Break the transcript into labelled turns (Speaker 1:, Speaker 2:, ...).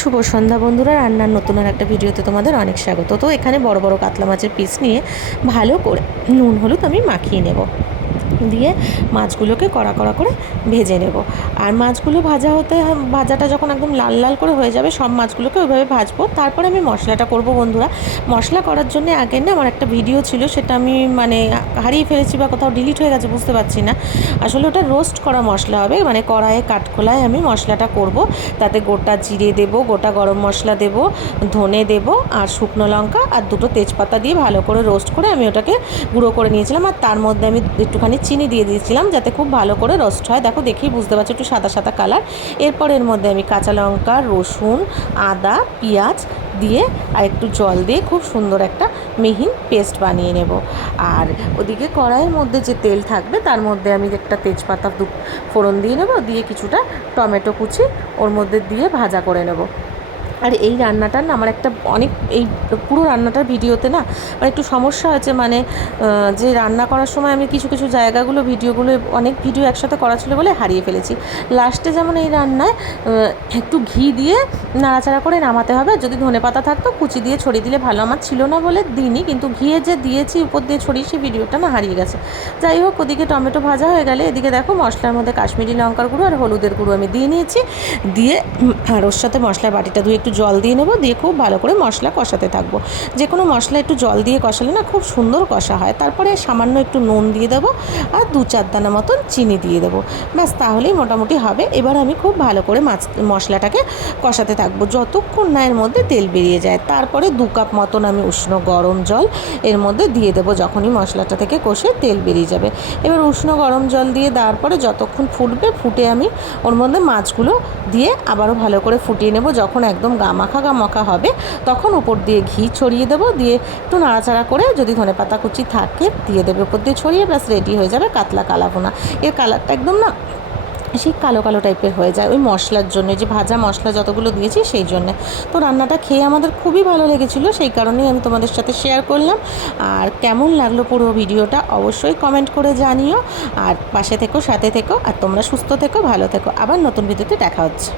Speaker 1: শুভ সন্ধ্যা বন্ধুরা, রান্নার নতুন আর একটা ভিডিওতে তোমাদের অনেক স্বাগত। তো এখানে বড় বড় কাতলা মাছের পিস নিয়ে ভালো করে নুন, হলুদ আমি মাখিয়ে নেব। দিয়ে মাছগুলোকে কড়া কড়া করে ভেজে নেব। আর মাছগুলো ভাজা হতে, ভাজাটা যখন একদম লাল লাল করে হয়ে যাবে, সব মাছগুলোকে ওইভাবে ভাজবো। তারপরে আমি মশলাটা করব বন্ধুরা। মশলা করার জন্য আগে না আমার একটা ভিডিও ছিল, সেটা আমি মানে হারিয়ে ফেলেছি বা কোথাও ডিলিট হয়ে গেছে, বুঝতে পারছি না। আসলে ওটা রোস্ট করা মশলা হবে মানে কড়াইয়ে কাঠখোলায় আমি মশলাটা করব। তাতে গোটা জিরে দেব, গোটা গরম মশলা দেব, ধনে দেব, আর শুকনো লঙ্কা, আর দুটো তেজপাতা দিয়ে ভালো করে রোস্ট করে আমি ওটাকে গুঁড়ো করে নিয়েছিলাম। আর তার মধ্যে আমি একটুখানি চিনি দিয়ে দিয়েছিলাম যাতে খুব ভালো করে রোস্ট হয়। দেখো, দেখেই বুঝতে পারছ, একটু সাদা সাদা কালার। এরপর এর মধ্যে আমি কাঁচা লঙ্কা, রসুন, আদা, পেঁয়াজ দিয়ে আর একটু জল দিয়ে খুব সুন্দর একটা মিহিন পেস্ট বানিয়ে নেব। আর ওদিকে কড়াইয়ের মধ্যে যে তেল থাকবে, তার মধ্যে আমি একটা তেজপাতা দু, ফোড়ন দিয়ে নেব। দিয়ে কিছুটা টমেটো কুচি ওর মধ্যে দিয়ে ভাজা করে নেব। আর এই রান্নাটা না আমার একটা অনেক, এই পুরো রান্নাটার ভিডিওতে না মানে একটু সমস্যা হয়েছে মানে যে রান্না করার সময় আমি কিছু কিছু জায়গাগুলো, ভিডিওগুলো অনেক ভিডিও একসাথে করা ছিল বলে হারিয়ে ফেলেছি। লাস্টে যেমন এই রান্নায় একটু ঘি দিয়ে নাড়াচাড়া করে নামাতে হবে। যদি ধনে পাতা থাকতো, কুচি দিয়ে ছড়িয়ে দিলে ভালো। আমার ছিল না বলে দিইনি, কিন্তু ঘিয়ে যে দিয়েছি, উপর দিয়ে ছড়িয়ে সেই ভিডিওটা না হারিয়ে গেছে। যাই হোক, ওদিকে টমেটো ভাজা হয়ে গেলে এদিকে দেখো মশলার মধ্যে কাশ্মীরি লঙ্কার গুঁড়ো আর হলুদের গুঁড়ো আমি দিয়ে নিয়েছি। দিয়ে আর ওর সাথে মশলার বাটিটা ধুয়ে একটু জল দিয়ে নেব, দিয়ে খুব ভালো করে মশলা কষাতে থাকব। যে কোনো মশলা একটু জল দিয়ে কষালে না খুব সুন্দর কষা হয়। তারপরে সামান্য একটু নুন দিয়ে দেবো আর দু চার দানা মতন চিনি দিয়ে দেবো। ব্যাস, তাহলেই মোটামুটি হবে। এবার আমি খুব ভালো করে মাছ, মশলাটাকে কষাতে থাকব। যতক্ষণ না এর মধ্যে তেল বেরিয়ে যায়, তারপরে দু কাপ মতন আমি উষ্ণ গরম জল এর মধ্যে দিয়ে দেবো, যখনই মশলাটা থেকে কষে তেল বেরিয়ে যাবে। এবার উষ্ণ গরম জল দিয়ে দেওয়ার পরে যতক্ষণ ফুটবে, ফুটে আমি ওর মধ্যে মাছগুলো দিয়ে আবারও ভালো করে ফুটিয়ে নেব। যখন একদম গামাখা গামাখা হবে, তখন উপর দিয়ে ঘি ছড়িয়ে দেবো, দিয়ে একটু নাড়াচাড়া করে যদি ধনে পাতা কুচি থাকে, দিয়ে দেবে উপর দিয়ে ছড়িয়ে, ব্যাস রেডি হয়ে যাবে কাতলা কালাভোনা। এর কালারটা একদম না সেই কালো কালো টাইপের হয়ে যায়, ওই মশলার জন্য যে ভাজা মশলা যতগুলো দিয়েছি সেই জন্যে। তো রান্নাটা খেয়ে আমাদের খুবই ভালো লেগেছিলো, সেই কারণেই আমি তোমাদের সাথে শেয়ার করলাম। আর কেমন লাগল পুরো ভিডিওটা অবশ্যই কমেন্ট করে জানিও। আর পাশে থেকো, সাথে থেকো, আর তোমরা সুস্থ থেকো, ভালো থেকো। আবার নতুন ভিডিওতে দেখা হচ্ছে।